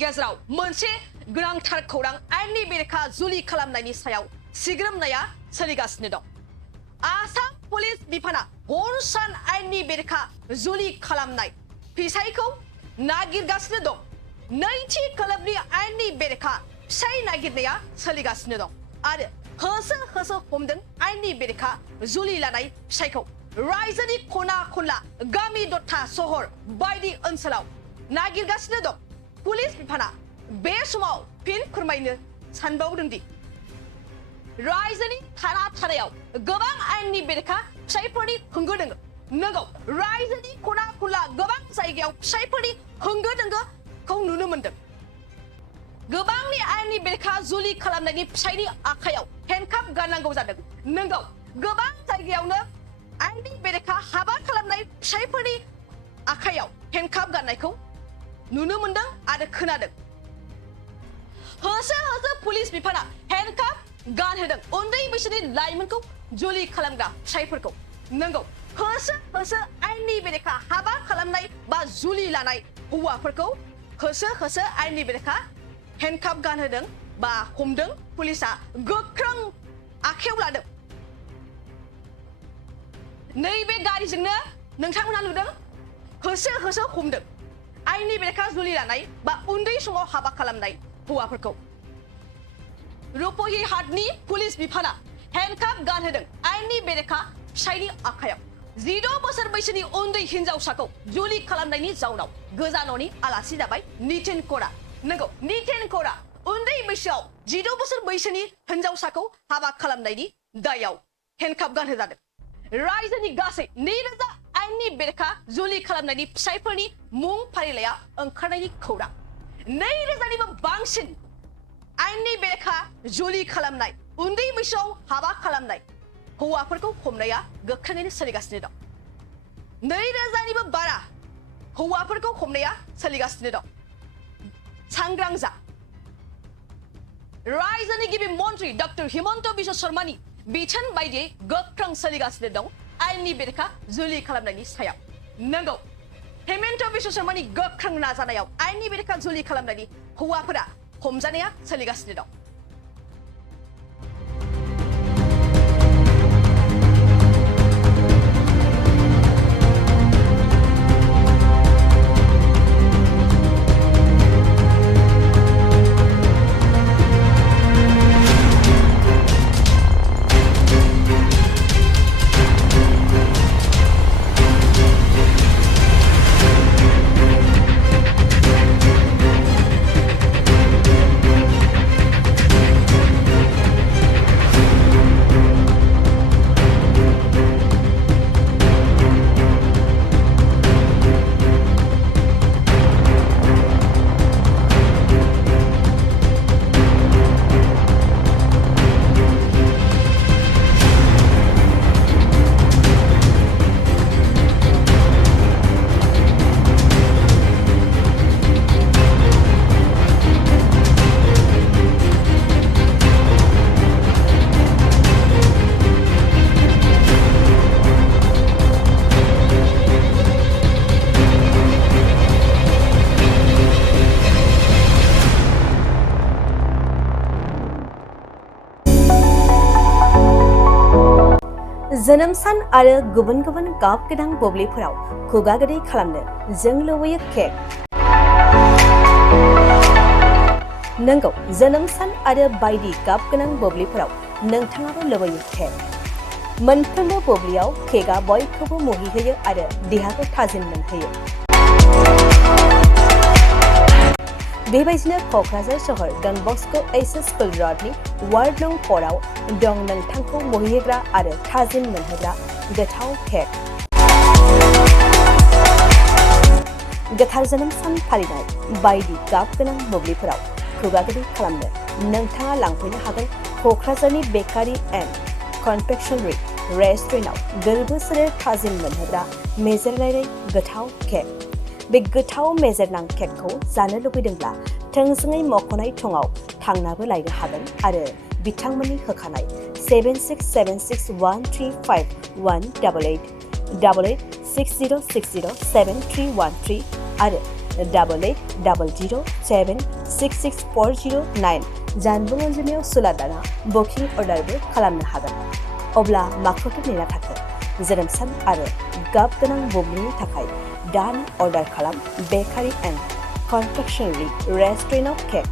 गेजेराव मोनसे गोनांथार खौरां आयेननि बेरेखा जुलि खालामनायनि सायाव सिग्रोमनाया सोलिगासिनो दं। आसाम पुलिस बिफाना हर सान आयेननि बेरेखा जुलि खालामनाय फिसायखौ नागिरगासिनो दं। नैथि खोलोबनि आयेननि बेरेखा फिसाय नागिरनाया सोलिगासिनो दं आरो होसो होसो हमदों आयेननि बेरेखा जुलि लानाय फिसायखौ। रायजोनि खना खनला गामि दथा सहर बायदि ओनसोलाव नागिरगासिनो दं। पुलिस बिफाना बे समाव फिन फोरमायनो सानबावदों दि रायजोनि थाना थानायाव गोबां आयेननि बेरेखा फिसायफोरनि होंगो दोंगो। नंगौ, रायजोनि खना खनला गोबां जायगायाव फिसायफोरनि होंगो दोंगोखौ नुनो मोनदों। गोबांनि आयेननि बेरेखा जुलि खालामनायनि फिसायनि आखायाव हेन्डकाफ गाननांगौ जादों। नंगौ, गोबां जायगायावनो आयेननि बेरेखा हाबा खालामनाय फिसायफोरनि आखायाव हेन्डकाफ गाननायखौ नुनो मोनदों आरो खोनादों। होसो होसो पुलिस बिफाना हेन्डकाफ गानहोदों उन्दै बैसोनि लाइमोनखौ जुलि खालामग्रा फिसायफोरखौ। नंगौ, होसो होसो आयेननि बेरेखा हाबा खालामनाय बा जुलि लानाय हौवाफोरखौ होसो होसो आयेननि बेरेखा हेन्डकाफ गानहोदों बा हमदों पुलिसा गोख्रों आखायाव लादों। नैबे गारिजोंनो नोंथांमोनहा नुदों होसो होसो हमदों आयेननि बेरेखा जुलि लानाय बा उन्दै समाव हाबा खालामनाय हौवाफोरखौ। रुपहि हाटनि पुलिस बिफाना हेन्डकाफ गानहोदों आयेननि बेरेखा फिसायनि आखायाव। 16 बोसोर बैसोनि उन्दै हिनजावसाखौ जुलि खालामनायनि जाउनाव गोजाननि आलासि जाबाय नितिन करा। नंगौ, नितिन करा उन्दै बैसोआव 16 बोसोर बैसोनि हिनजावसाखौ हाबा खालामनायनि दायाव हेन्डकाफ गानहोजादों। रायजोनि गासै 2000 आयेननि बेरेखा जुलि खालामनायनि फिसायफोरनि मुं फारिलाइया ओंखारनायनि खौरां। 2000निबो बांसिन आयेननि बेरेखा जुलि खालामनाय उन्दै बैसोआव हाबा खालामनाय हौवाफोरखौ हमनाया गोख्रोङैनो सोलिगासिनो दं। 2000निबो बारा हौवाफोरखौ हमनाया सोलिगासिनो दं। सांग्रां जा। रायजोनि गिबि मन्त्रि डक्टर हिमन्त बिश्व शर्मानि बिथोन बायदियै गोख्रों सोलिगासिनो दं आयेननि बेरेखा जुलि खालामनायनि सायाव। नंगौ, हिमन्त बिश्व शर्मानि गोख्रों नाजानायाव आयेननि बेरेखा जुलि खालामनायनि हौवाफोरा हमजानाया सोलिगासिनो दं। जोनोम सान आरो गुबुन गुबुन गाब गोनां बुब्लिफोराव खुगा गोदै खालामनो जों लुबैयो केक। नंगौ, जोनोम सान आरो बायदि गाब गोनां बुब्लिफोराव नोंथाङाबो लुबैयो केक। मोनफ्रोमबो बुब्लियाव केकआ बयखौबो मुहिहोयो आरो देहाखौ थाजिम मोनहोयो। बेबायदिनो क'क्राझार सहर डन बस्क' एचएस स्कुल र'डनि वार्ड नं 4 आव दं नोंथांखौ मुहिहोग्रा आरो थाजिम मोनहोग्रा गोथाव केक। गोथार जोनोम सान फालिनाय बायदि गाब गोनां बुब्लिफोराव खुगा गोदै खालामनो नोंथाङा लांफैनो हागोन क'क्राझारनि बेकारि एन्ड कनफेक्शनारि रेस्टुरेन्टआव गोरबो सोलेर थाजिम मोनहोग्रा मेजेरनाय गोथाव केक। बे गोथाव मेजेरनां केकखौ जानो लुबैदोंब्ला थोंजोङै मख'नाय थंआव थांनाबो लायनो हागोन आरो बिथांमोननि होखानाय 7676135188 8860607313 आरो 8800766409 जानबुं अनजिमायाव सुलादाना बुकिं अर्डारबो खालामनो हागोन। अब्ला माखौथो नेना थाखो? जोनोम सान आरो गाब गोनां बुब्लिनि थाखाय दानो अर्डार खालाम बेकारि एन्ड कनफेक्शनारि रेस्टुरेन्टआव केक